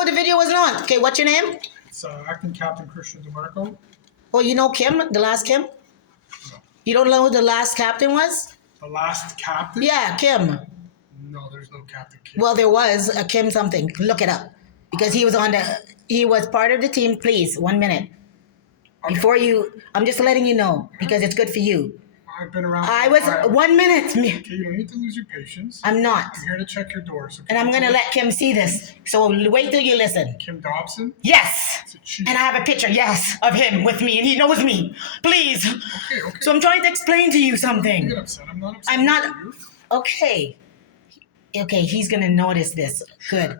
Oh, the video wasn't on. Okay, what's your name? It's Acting Captain Christian DeMarco. Oh, you know Kim, the last Kim? No. You don't know who the last captain was? The last captain? Yeah, Kim. No, there's no Captain Kim. Well, there was a Kim something. Look it up. Because he was part of the team. Please, 1 minute. Okay. Before you, I'm just letting you know because it's good for you. I've been around. I was 1 minute. Okay, you don't need to lose your patience. I'm not. I'm here to check your door. So And I'm going to let Kim see this. So wait till you listen. Kim Dobson? Yes. It's a cheat. And I have a picture, yes, of him with me, and he knows me. Please. Okay. So I'm trying to explain to you something. Don't get upset. I'm not upset. I'm not. with you. Okay. Okay, he's going to notice this. Good.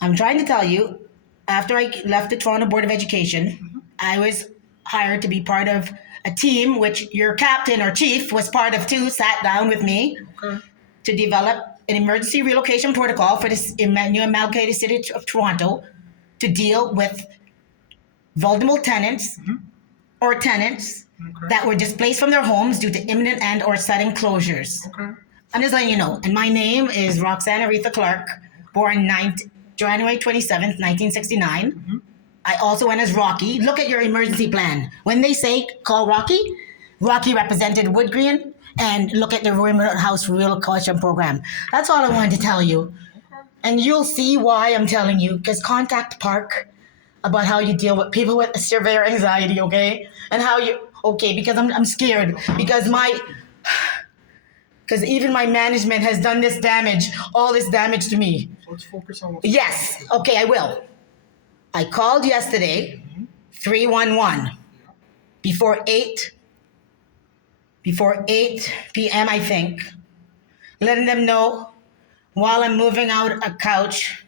I'm trying to tell you, after I left the Toronto Board of Education, I was hired to be part of a team, which your captain or chief was part of too, sat down with me Okay. to develop an emergency relocation protocol for this new amalgamated city of Toronto to deal with vulnerable tenants or tenants Okay. that were displaced from their homes due to imminent and or sudden closures. Okay. I'm just letting you know. And my name is Roxanne Aretha Clark, born January 27th, 1969. I also went as Rocky. Look at your emergency plan. When they say call Rocky, Rocky represented Wood Green, and look at the Remote House Relocation Program. That's all I wanted to tell you. And you'll see why I'm telling you, because contact Park about how you deal with people with severe anxiety, okay? And how you, okay, because I'm scared, because even my management has done this damage, all this damage to me. So let's focus on what's Yes, okay, I will. I called yesterday, 311, before 8 p.m., I think, letting them know while I'm moving out a couch,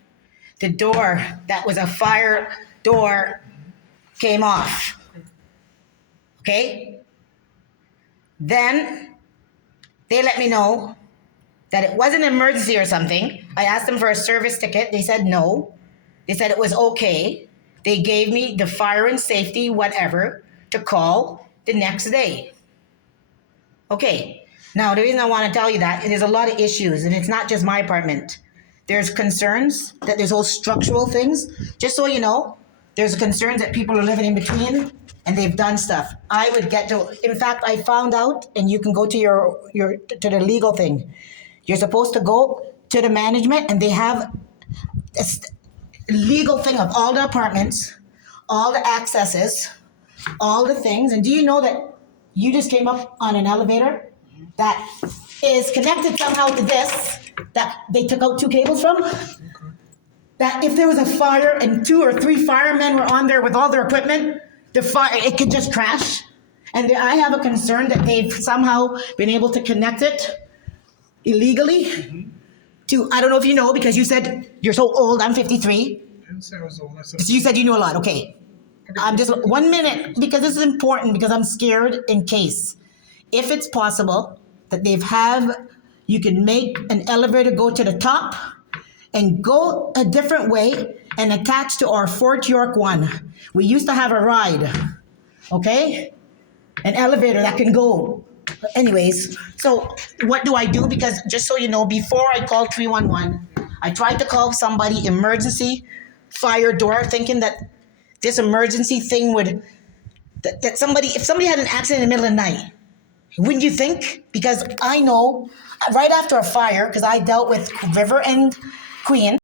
the door that was a fire door came off. Okay? Then they let me know that it wasn't an emergency or something. I asked them for a service ticket. They said no. They said it was okay. They gave me the fire and safety, whatever, to call the next day. Okay. Now, the reason I want to tell you that, there's a lot of issues, and it's not just my apartment. There's concerns that there's whole structural things. Just so you know, there's concerns that people are living in between, and they've done stuff. I would get to, in fact, I found out, and you can go to to the legal thing. You're supposed to go to the management, and they have this legal thing of all the apartments, all the accesses, all the things. And do you know that you just came up on an elevator that is connected somehow to this, that they took out 2 cables from? That if there was a fire and 2 or 3 firemen were on there with all their equipment, the fire, it could just crash. And I have a concern that they've somehow been able to connect it illegally to, I don't know if you know, because you said you're so old, I'm 53. I didn't say I was old. I said So you said you knew a lot, okay. I'm just, 1 minute, because this is important, because I'm scared in case. If it's possible that you can make an elevator go to the top and go a different way and attach to our Fort York one. We used to have a ride, okay? An elevator that can go. Anyways, so what do I do? Because just so you know, before I called 311, I tried to call somebody emergency fire door, thinking that this emergency thing would, that if somebody had an accident in the middle of the night, wouldn't you think? Because I know right after a fire, because I dealt with River and Queen,